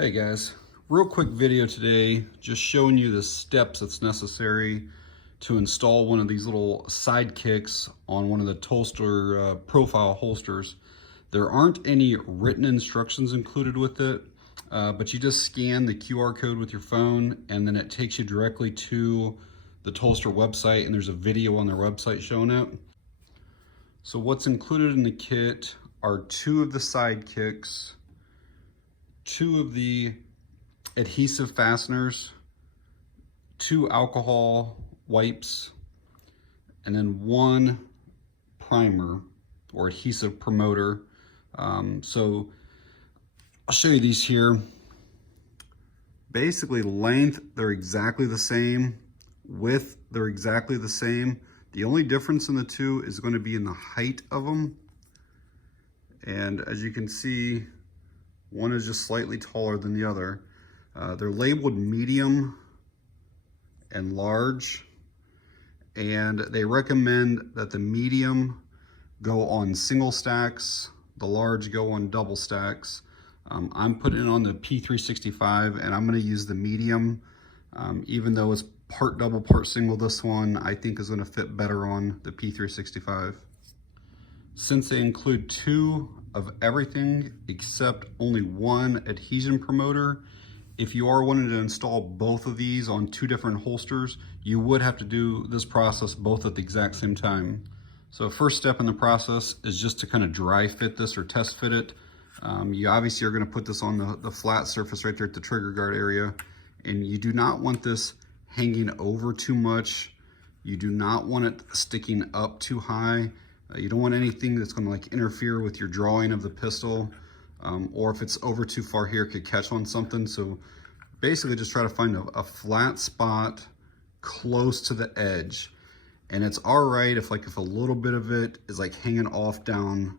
Hey guys, real quick video today, just showing you the steps that's necessary to install one of these little sidekicks on one of the Tulster profile holsters. There aren't any written instructions included with it, but you just scan the QR code with your phone and then it takes you directly to the Tulster website, and there's a video on their website showing it. So what's included in the kit are two of the sidekicks, two of the adhesive fasteners, two alcohol wipes, and then one primer or adhesive promoter. So I'll show you these here. Basically length, they're exactly the same. Width, they're exactly the same. The only difference in the two is going to be in the height of them. And as you can see, one is just slightly taller than the other. They're labeled medium and large, and they recommend that the medium go on single stacks, the large go on double stacks. I'm putting it on the P365 and I'm gonna use the medium. Even though it's part double, part single, this one I think is gonna fit better on the P365. Since they include two of everything except only one adhesion promoter, if you are wanting to install both of these on two different holsters, you would have to do this process both at the exact same time. So first step in the process is just to kind of dry fit this or test fit it. You obviously are going to put this on the flat surface right there at the trigger guard area, and you do not want this hanging over too much. You do not want it sticking up too high. You don't want anything that's going to like interfere with your drawing of the pistol, or if it's over too far here, it could catch on something. So basically just try to find a flat spot close to the edge. And it's all right if a little bit of it is like hanging off down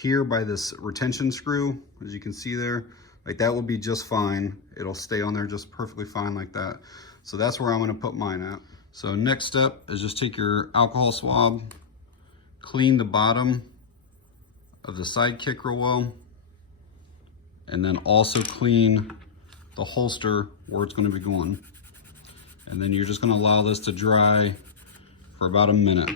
here by this retention screw, as you can see there, like that would be just fine. It'll stay on there just perfectly fine like that. So that's where I'm going to put mine at. So next step is just take your alcohol swab, clean the bottom of the Sidekick real well, and then also clean the holster where it's going to be going. And then you're just going to allow this to dry for about a minute.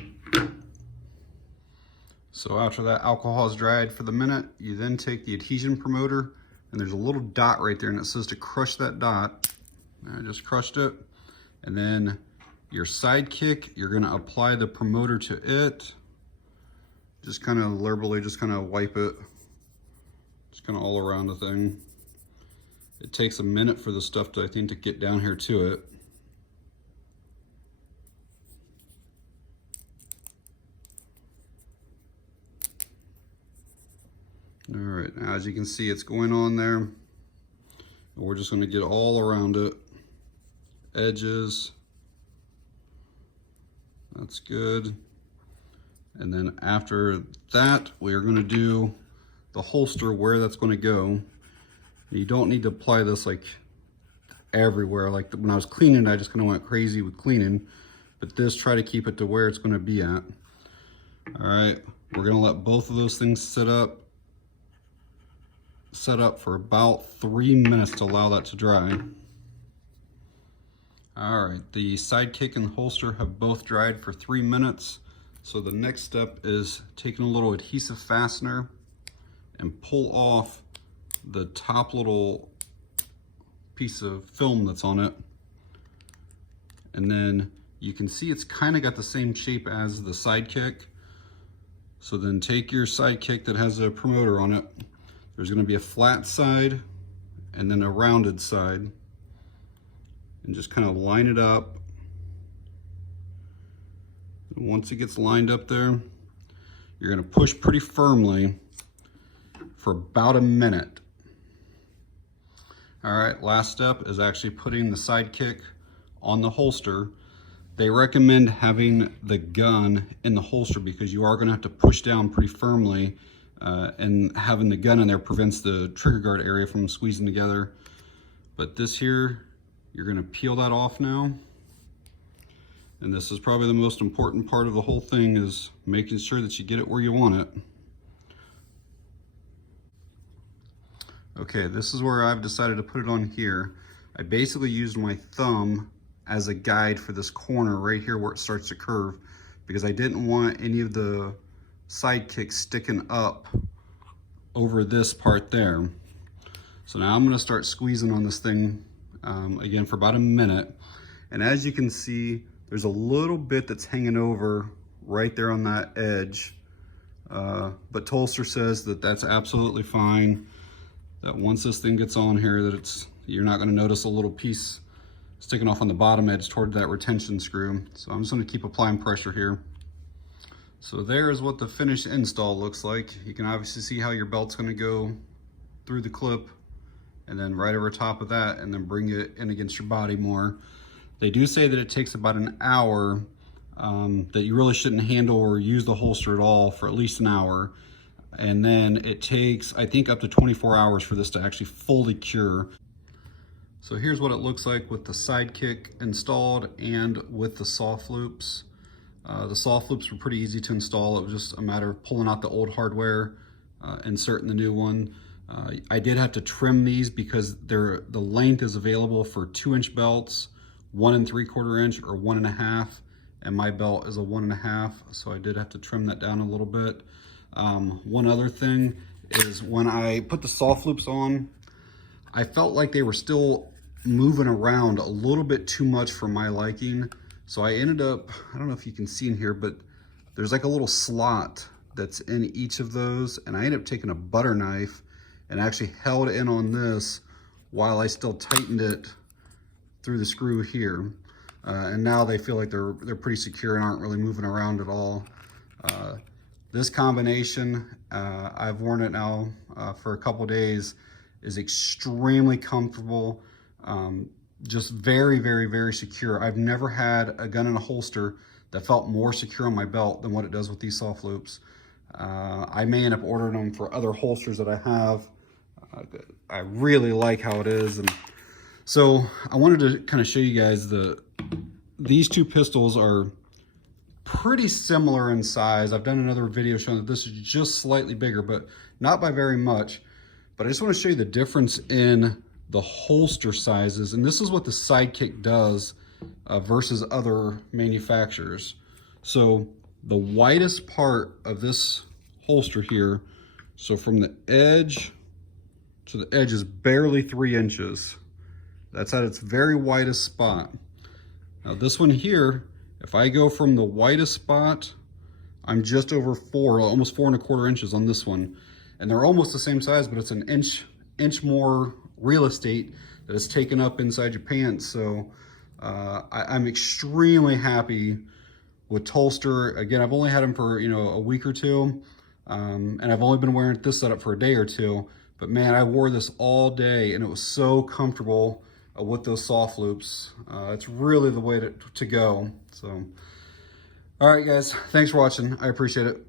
So after that alcohol is dried for the minute, you then take the adhesion promoter, and there's a little dot right there and it says to crush that dot. I just crushed it. And then your Sidekick, you're going to apply the promoter to it. Just kind of liberally, just kind of wipe it. Just kind of all around the thing. It takes a minute for the stuff to, I think, to get down here to it. All right, now as you can see, it's going on there. We're just going to get all around it. Edges. That's good. And then after that, we are going to do the holster where that's going to go. You don't need to apply this like everywhere. Like when I was cleaning, I just kind of went crazy with cleaning. But this, try to keep it to where it's going to be at. All right, we're going to let both of those things set up for about 3 minutes to allow that to dry. All right, the Sidekick and holster have both dried for 3 minutes. So the next step is taking a little adhesive fastener and pull off the top little piece of film that's on it. And then you can see it's kind of got the same shape as the Sidekick. So then take your Sidekick that has a promoter on it. There's going to be a flat side and then a rounded side. And just kind of line it up. And once it gets lined up there, you're going to push pretty firmly for about a minute. All right, last step is actually putting the Sidekick on the holster. They recommend having the gun in the holster because you are going to have to push down pretty firmly, and having the gun in there prevents the trigger guard area from squeezing together. But this here, you're going to peel that off now. And this is probably the most important part of the whole thing, is making sure that you get it where you want it. Okay, this is where I've decided to put it on here. I basically used my thumb as a guide for this corner right here where it starts to curve, because I didn't want any of the Sidekick sticking up over this part there. So now I'm gonna start squeezing on this thing again for about a minute. And as you can see, there's a little bit that's hanging over right there on that edge. But Tulster says that that's absolutely fine. That once this thing gets on here, that you're not gonna notice a little piece sticking off on the bottom edge toward that retention screw. So I'm just gonna keep applying pressure here. So there's what the finished install looks like. You can obviously see how your belt's gonna go through the clip and then right over top of that, and then bring it in against your body more. They do say that it takes about an hour, that you really shouldn't handle or use the holster at all for at least an hour. And then it takes, I think, up to 24 hours for this to actually fully cure. So here's what it looks like with the Sidekick installed and with the soft loops. The soft loops were pretty easy to install. It was just a matter of pulling out the old hardware, inserting the new one. I did have to trim these because the length is available for 2-inch belts, 1 3/4 inch or 1.5, and my belt is a 1.5, so I did have to trim that down a little bit. One other thing is when I put the soft loops on, I felt like they were still moving around a little bit too much for my liking. So I ended up, I don't know if you can see in here, but there's like a little slot that's in each of those. And I ended up taking a butter knife and actually held in on this while I still tightened it through the screw here. And now they feel like they're pretty secure and aren't really moving around at all. This combination, I've worn it now for a couple days, is extremely comfortable. Just very, very, very secure. I've never had a gun in a holster that felt more secure on my belt than what it does with these soft loops. I may end up ordering them for other holsters that I have. I really like how it is. And so I wanted to kind of show you guys these two pistols are pretty similar in size. I've done another video showing that this is just slightly bigger, but not by very much. But I just want to show you the difference in the holster sizes, and this is what the Sidekick does versus other manufacturers. So the widest part of this holster here, so from the edge to the edge, is barely 3 inches. That's at its very widest spot. Now this one here, if I go from the widest spot, I'm just over 4, almost 4 1/4 inches on this one. And they're almost the same size, but it's an inch more real estate that is taken up inside your pants. So I'm extremely happy with Tulster. Again, I've only had them for a week or two, and I've only been wearing this setup for a day or two. But man, I wore this all day, and it was so comfortable with those soft loops. It's really the way to go. So, all right, guys, thanks for watching. I appreciate it.